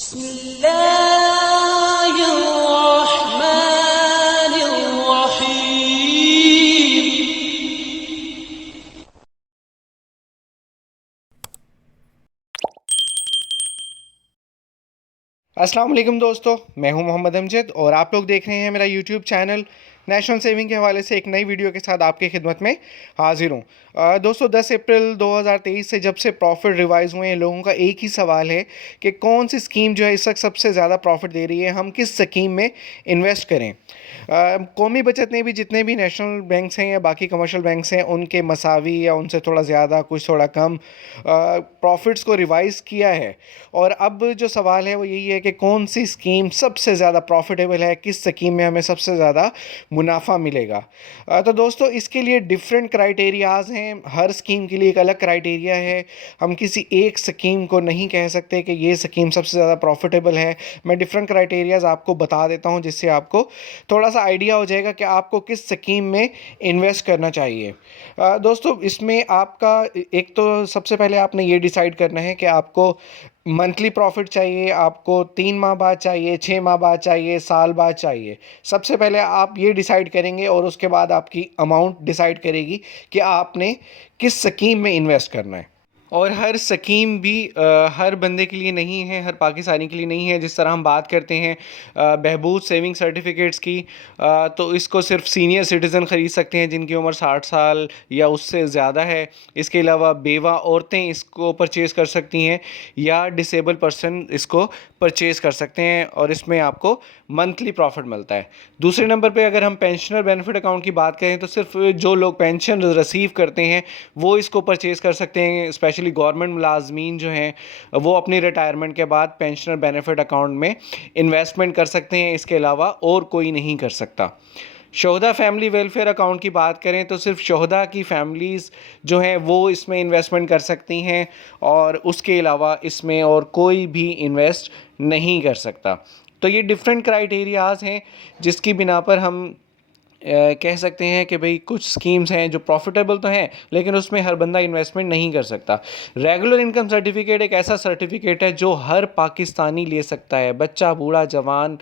बिस्मिल्लाहिर्रहमानिर्रहीम। अस्सलाम वालेकुम दोस्तों, मैं हूं मोहम्मद अमजद और आप लोग देख रहे हैं मेरा यूट्यूब चैनल नेशनल सेविंग के हवाले से एक नई वीडियो के साथ आपकी खिदमत में हाजिर हूं। दोस्तों 10 अप्रैल 2023 से जब से प्रॉफिट रिवाइज हुए हैं, लोगों का एक ही सवाल है कि कौन सी स्कीम जो है इस वक्त सबसे ज़्यादा प्रॉफिट दे रही है, हम किस स्कीम में इन्वेस्ट करें। कौमी बचत ने भी जितने भी नेशनल बैंक्स हैं या बाकी कमर्शियल बैंक्स हैं उनके मसावी या उनसे थोड़ा ज़्यादा कुछ थोड़ा कम प्रॉफिट्स को रिवाइज़ किया है। और अब जो सवाल है वो यही है कि कौन सी स्कीम सबसे ज़्यादा प्रॉफिटेबल है, किस स्कीम में हमें सबसे ज़्यादा मुनाफा मिलेगा। तो दोस्तों इसके लिए डिफरेंट क्राइटेरियाज़ हैं, हर स्कीम के लिए एक अलग क्राइटेरिया है। हम किसी एक स्कीम को नहीं कह सकते कि ये स्कीम सबसे ज़्यादा प्रॉफिटेबल है। मैं डिफरेंट क्राइटेरियाज़ आपको बता देता हूँ जिससे आपको थोड़ा सा आइडिया हो जाएगा कि आपको किस स्कीम में इन्वेस्ट करना चाहिए। दोस्तों इसमें आपका एक तो सबसे पहले आपने ये डिसाइड करना है कि आपको मंथली प्रॉफिट चाहिए, आपको 3 माह बाद चाहिए, 6 माह बाद चाहिए, साल बाद चाहिए। सबसे पहले आप ये डिसाइड करेंगे और उसके बाद आपकी अमाउंट डिसाइड करेगी कि आपने किस स्कीम में इन्वेस्ट करना है। और हर स्कीम भी हर बंदे के लिए नहीं है, हर पाकिस्तानी के लिए नहीं है। जिस तरह हम बात करते हैं बहबूद सेविंग सर्टिफिकेट्स की, तो इसको सिर्फ सीनियर सिटीज़न ख़रीद सकते हैं जिनकी उम्र 60 साल या उससे ज़्यादा है। इसके अलावा बेवा औरतें इसको परचेज़ कर सकती हैं या डिसेबल पर्सन इसको परचेज़ कर सकते हैं और इसमें आपको मंथली प्रॉफिट मिलता है। दूसरे नंबर पे अगर हम पेंशनर बेनिफिट अकाउंट की बात करें तो सिर्फ जो लोग पेंशन रिसीव करते हैं वो इसको परचेज़ कर सकते हैं। स्पेशली गवर्नमेंट मुलाजमीन जो हैं वो अपनी रिटायरमेंट के बाद पेंशनर बेनिफिट अकाउंट में इन्वेस्टमेंट कर सकते हैं, इसके अलावा और कोई नहीं कर सकता। शोहदा फैमिली वेलफेयर अकाउंट की बात करें तो सिर्फ शोहदा की फैमिलीज़ जो हैं वो इसमें इन्वेस्टमेंट कर सकती हैं और उसके अलावा इसमें और कोई भी इन्वेस्ट नहीं कर सकता। तो ये डिफरेंट क्राइटेरियाज़ हैं जिसकी बिना पर हम कह सकते हैं कि भाई कुछ स्कीम्स हैं जो प्रॉफिटेबल तो हैं लेकिन उसमें हर बंदा इन्वेस्टमेंट नहीं कर सकता। रेगुलर इनकम सर्टिफिकेट एक ऐसा सर्टिफिकेट है जो हर पाकिस्तानी ले सकता है, बच्चा, बूढ़ा, जवान,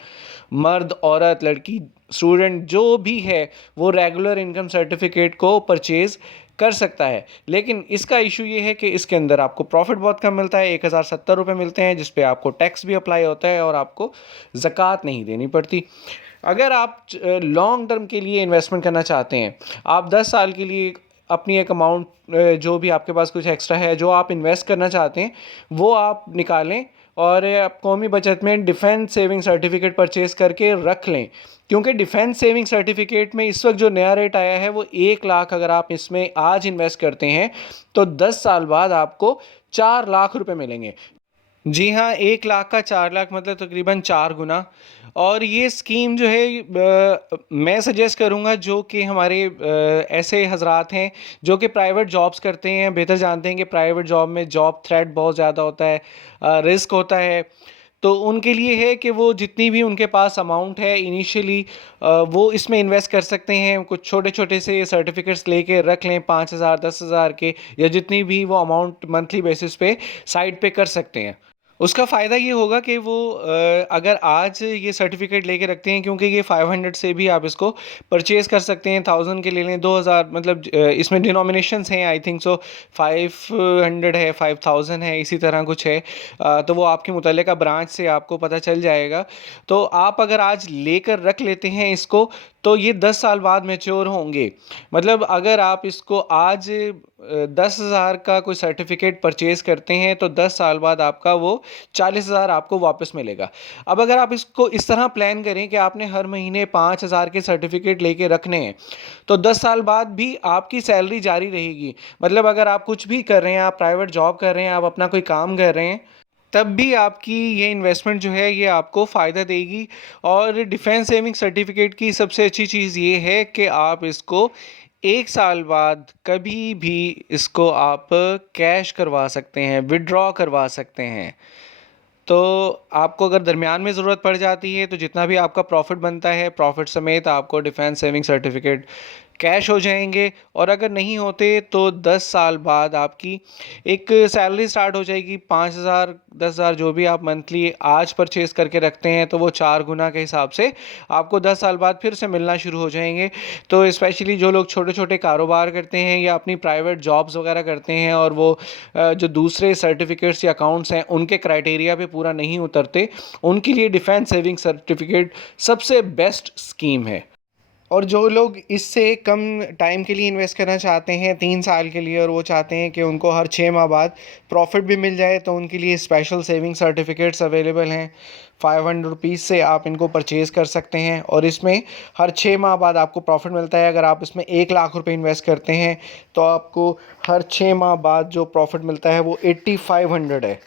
मर्द, औरत, लड़की, स्टूडेंट जो भी है वो रेगुलर इनकम सर्टिफिकेट को परचेज़ कर सकता है। लेकिन इसका इशू ये है कि इसके अंदर आपको प्रॉफिट बहुत कम मिलता है, 1070 रुपये मिलते हैं, जिस पे आपको टैक्स भी अप्लाई होता है और आपको ज़कात नहीं देनी पड़ती। अगर आप लॉन्ग टर्म के लिए इन्वेस्टमेंट करना चाहते हैं, आप 10 साल के लिए अपनी एक अमाउंट जो भी आपके पास कुछ एक्स्ट्रा है जो आप इन्वेस्ट करना चाहते हैं वो आप निकालें और आप कौमी बचत में डिफेंस सेविंग सर्टिफिकेट परचेज़ करके रख लें। क्योंकि डिफेंस सेविंग सर्टिफिकेट में इस वक्त जो नया रेट आया है वो 1 लाख, अगर आप इसमें आज इन्वेस्ट करते हैं तो 10 साल बाद आपको 4 लाख रुपए मिलेंगे। जी हाँ, 1 लाख का 4 लाख मतलब तकरीबन 4 गुना। और ये स्कीम जो है मैं सजेस्ट करूँगा जो कि हमारे ऐसे हजरात हैं जो कि प्राइवेट जॉब्स करते हैं, बेहतर जानते हैं कि प्राइवेट जॉब में जॉब थ्रेट बहुत ज़्यादा होता है, रिस्क होता है। तो उनके लिए है कि वो जितनी भी उनके पास अमाउंट है इनिशियली वो इसमें इन्वेस्ट कर सकते हैं। कुछ छोटे छोटे से सर्टिफिकेट्स लेके रख लें, 5,000 10,000 के, या जितनी भी वो अमाउंट मंथली बेसिस पे साइड पे कर सकते हैं। उसका फ़ायदा ये होगा कि वो अगर आज ये सर्टिफिकेट लेके रखते हैं, क्योंकि ये 500 से भी आप इसको परचेज़ कर सकते हैं, 1000 के ले लें, 2000, मतलब इसमें डिनोमिनेशंस हैं, आई थिंक सो 500 है, 5000 है, इसी तरह कुछ है। तो वो आपकी मुतल्लिका ब्रांच से आपको पता चल जाएगा। तो आप अगर आज लेकर रख लेते हैं इसको तो ये 10 साल बाद मैच्योर होंगे। मतलब अगर आप इसको आज 10,000 का कोई सर्टिफिकेट परचेज़ करते हैं तो 10 साल बाद आपका वो 40,000 आपको वापस मिलेगा। अब अगर आप इसको इस तरह प्लान करें कि आपने हर महीने 5,000 के सर्टिफिकेट लेके रखने हैं तो 10 साल बाद भी आपकी सैलरी जारी रहेगी। मतलब अगर आप कुछ भी कर रहे हैं, आप प्राइवेट जॉब कर रहे हैं, आप अपना कोई काम कर रहे हैं, तब भी आपकी ये इन्वेस्टमेंट जो है ये आपको फ़ायदा देगी। और डिफेंस सेविंग सर्टिफिकेट की सबसे अच्छी चीज़ ये है कि आप इसको 1 साल बाद कभी भी इसको आप कैश करवा सकते हैं, विड्रॉ करवा सकते हैं। तो आपको अगर दरमियान में ज़रूरत पड़ जाती है तो जितना भी आपका प्रॉफिट बनता है, प्रॉफिट समेत आपको डिफेंस सेविंग सर्टिफिकेट कैश हो जाएंगे। और अगर नहीं होते तो 10 साल बाद आपकी एक सैलरी स्टार्ट हो जाएगी 5,000 10,000 जो भी आप मंथली आज परचेज़ करके रखते हैं, तो वो 4 गुना के हिसाब से आपको 10 साल बाद फिर से मिलना शुरू हो जाएंगे। तो स्पेशली जो लोग छोटे छोटे कारोबार करते हैं या अपनी प्राइवेट जॉब्स वगैरह करते हैं और वो जो दूसरे सर्टिफिकेट्स या अकाउंट्स हैं उनके क्राइटेरिया पे पूरा नहीं उतरते, उनके लिए डिफेंस सेविंग सर्टिफिकेट सबसे बेस्ट स्कीम है। और जो लोग इससे कम टाइम के लिए इन्वेस्ट करना चाहते हैं 3 साल के लिए, और वो चाहते हैं कि उनको हर 6 माह बाद प्रॉफिट भी मिल जाए, तो उनके लिए स्पेशल सेविंग सर्टिफिकेट्स अवेलेबल हैं। 500 रुपीज़ से आप इनको परचेज़ कर सकते हैं और इसमें हर 6 माह बाद आपको प्रॉफिट मिलता है। अगर आप इसमें 1 लाख रुपए इन्वेस्ट करते हैं तो आपको हर 6 माह बाद जो प्रॉफिट मिलता है वो 8500 है।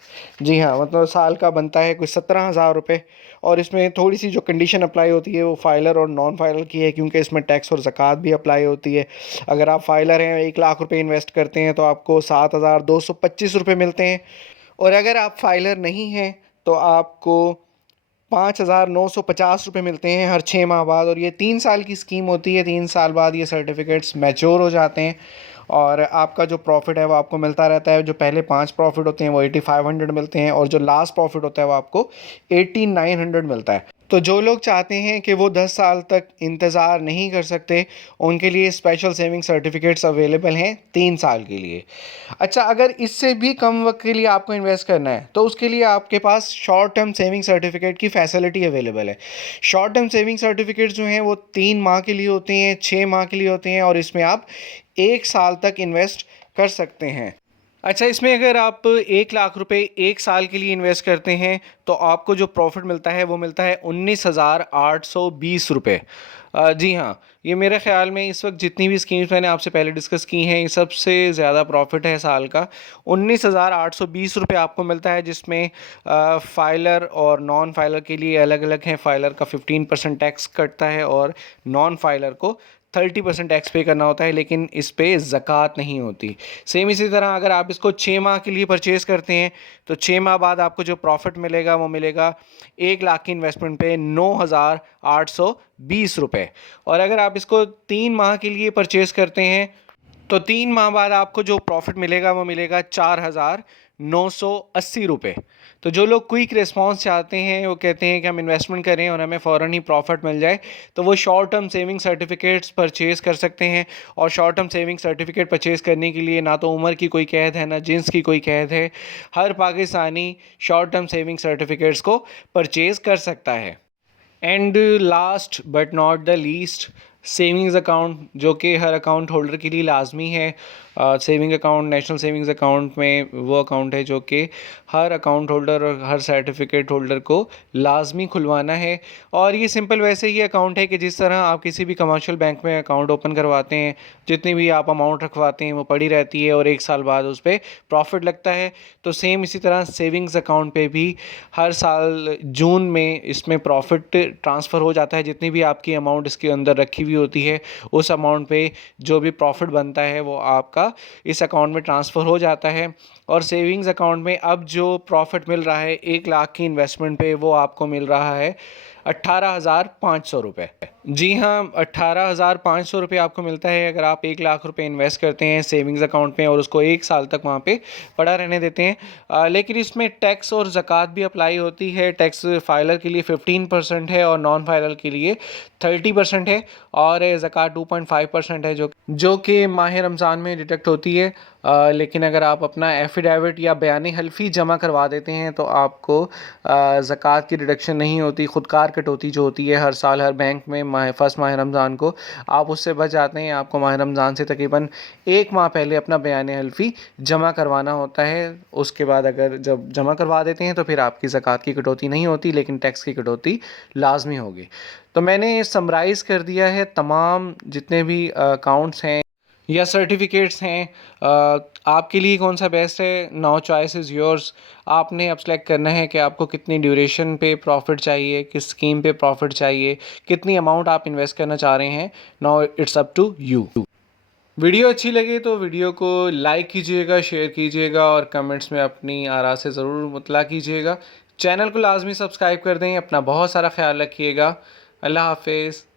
जी हाँ, मतलब साल का बनता है कुछ 17,000 रुपये। और इसमें थोड़ी सी जो कंडीशन अप्लाई होती है वो फाइलर और नॉन फाइलर की है, क्योंकि इसमें टैक्स और ज़कात भी अप्लाई होती है। अगर आप फाइलर हैं 1 लाख रुपए इन्वेस्ट करते हैं तो आपको 7,225 रुपये मिलते हैं। और अगर आप फाइलर नहीं हैं तो आपको 5,950 रुपये मिलते हैं हर 6 माह बाद। और ये 3 साल की स्कीम होती है, 3 साल बाद ये सर्टिफिकेट्स मैच्योर हो जाते हैं और आपका जो प्रॉफिट है वो आपको मिलता रहता है। जो पहले 5 प्रॉफिट होते हैं वो 8500 मिलते हैं और जो लास्ट प्रॉफिट होता है वो आपको 8900 मिलता है। तो जो लोग चाहते हैं कि वो 10 साल तक इंतज़ार नहीं कर सकते, उनके लिए स्पेशल सेविंग सर्टिफिकेट्स अवेलेबल हैं 3 साल के लिए। अच्छा, अगर इससे भी कम वक्त के लिए आपको इन्वेस्ट करना है तो उसके लिए आपके पास शॉर्ट टर्म सेविंग सर्टिफिकेट की फैसिलिटी अवेलेबल है। शॉर्ट टर्म सेविंग सर्टिफिकेट्स जो हैं वो 3 माह के लिए होते हैं, 6 माह के लिए होते हैं और इसमें आप 1 साल तक इन्वेस्ट कर सकते हैं। अच्छा, इसमें अगर आप 1 लाख रुपए 1 साल के लिए इन्वेस्ट करते हैं तो आपको जो प्रॉफिट मिलता है वो मिलता है 19,820 रुपये। जी हाँ, ये मेरे ख़्याल में इस वक्त जितनी भी स्कीम्स मैंने आपसे पहले डिस्कस की हैं, ये सबसे ज़्यादा प्रॉफिट है साल का। 19,820 रुपये आपको मिलता है, जिसमें फाइलर और नॉन फाइलर के लिए अलग अलग हैं। फाइलर का 15% टैक्स कटता है और नॉन फाइलर को 30% टैक्स पे करना होता है, लेकिन इस पे ज़कात नहीं होती। सेम इसी तरह अगर आप इसको 6 माह के लिए परचेज़ करते हैं तो 6 माह बाद आपको जो प्रॉफिट मिलेगा वो मिलेगा 1 लाख की इन्वेस्टमेंट पे 9,820 रुपये। और अगर आप इसको 3 माह के लिए परचेज़ करते हैं तो 3 माह बाद आपको जो प्रॉफिट मिलेगा वो मिलेगा 4,980 रुपये। तो जो लोग क्विक रिस्पॉन्स चाहते हैं, वो कहते हैं कि हम इन्वेस्टमेंट करें और हमें फ़ौरन ही प्रॉफिट मिल जाए, तो वो short term saving certificates purchase कर सकते हैं। और short term saving certificate purchase करने के लिए ना तो उम्र की कोई कैद है ना जिन्स की कोई कैद है। हर Pakistani short term saving certificates को परचेज़ कर सकता है। And last but not the least, savings account, जो कि हर अकाउंट होल्डर के लिए लाजमी है। Saving account national savings account में वो अकाउंट है जो कि हर अकाउंट होल्डर और हर सर्टिफिकेट होल्डर को लाजमी खुलवाना है। और ये सिंपल वैसे ही अकाउंट है कि जिस तरह आप किसी भी कमर्शियल बैंक में अकाउंट ओपन करवाते हैं, जितनी भी आप अमाउंट रखवाते हैं वो पड़ी रहती है और 1 साल बाद उस पर प्रॉफिट लगता है। तो सेम इसी तरह सेविंग्स अकाउंट पे भी हर साल जून में इसमें प्रॉफिट ट्रांसफ़र हो जाता है। जितनी भी आपकी अमाउंट इसके अंदर रखी हुई होती है, उस अमाउंट पे जो भी प्रॉफिट बनता है वो आपका इस अकाउंट में ट्रांसफ़र हो जाता है। और सेविंग्स अकाउंट में अब जो प्रॉफिट मिल रहा है 1 लाख की इन्वेस्टमेंट पे, वो आपको मिल रहा है 18,500 रुपये। जी हाँ, 18,500 रुपये आपको मिलता है अगर आप 1 लाख रुपए इन्वेस्ट करते हैं सेविंग्स अकाउंट में और उसको 1 साल तक वहाँ पे पड़ा रहने देते हैं। लेकिन इसमें टैक्स और ज़कात भी अप्लाई होती है। टैक्स फाइलर के लिए 15% है और नॉन फाइलर के लिए 30% है और ज़कात 2.5% है जो कि माह रमज़ान में डिडक्ट होती है। लेकिन अगर आप अपना एफिडेविट या बयान हल्फी जमा करवा देते हैं तो आपको ज़कात की डिडक्शन नहीं होती। ख़ुदकार कटौती जो होती है हर साल हर बैंक में फर्स्ट माह रमज़ान को, आप उससे बच जाते हैं। आपको माह रमज़ान से तकरीबन 1 माह पहले अपना बयान हल्फी जमा करवाना होता है। उसके बाद अगर जब जमा करवा देते हैं तो फिर आपकी ज़कात की कटौती नहीं होती, लेकिन टैक्स की कटौती लाजमी होगी। तो मैंने समराइज़ कर दिया है तमाम जितने भी अकाउंट्स हैं या सर्टिफिकेट्स हैं। आपके लिए कौन सा बेस्ट है? Now choice is yours. आपने अब सेलेक्ट करना है कि आपको कितनी ड्यूरेशन पे प्रॉफिट चाहिए, किस स्कीम पे प्रॉफिट चाहिए, कितनी अमाउंट आप इन्वेस्ट करना चाह रहे हैं। Now it's up to you. Video अच्छी लगे तो वीडियो को लाइक कीजिएगा, शेयर कीजिएगा और कमेंट्स में अपनी आरा से ज़रूर मुतला कीजिएगा। चैनल को लाजमी सब्सक्राइब कर दें। अपना बहुत सारा ख्याल रखिएगा। अल्लाह हाफिज़।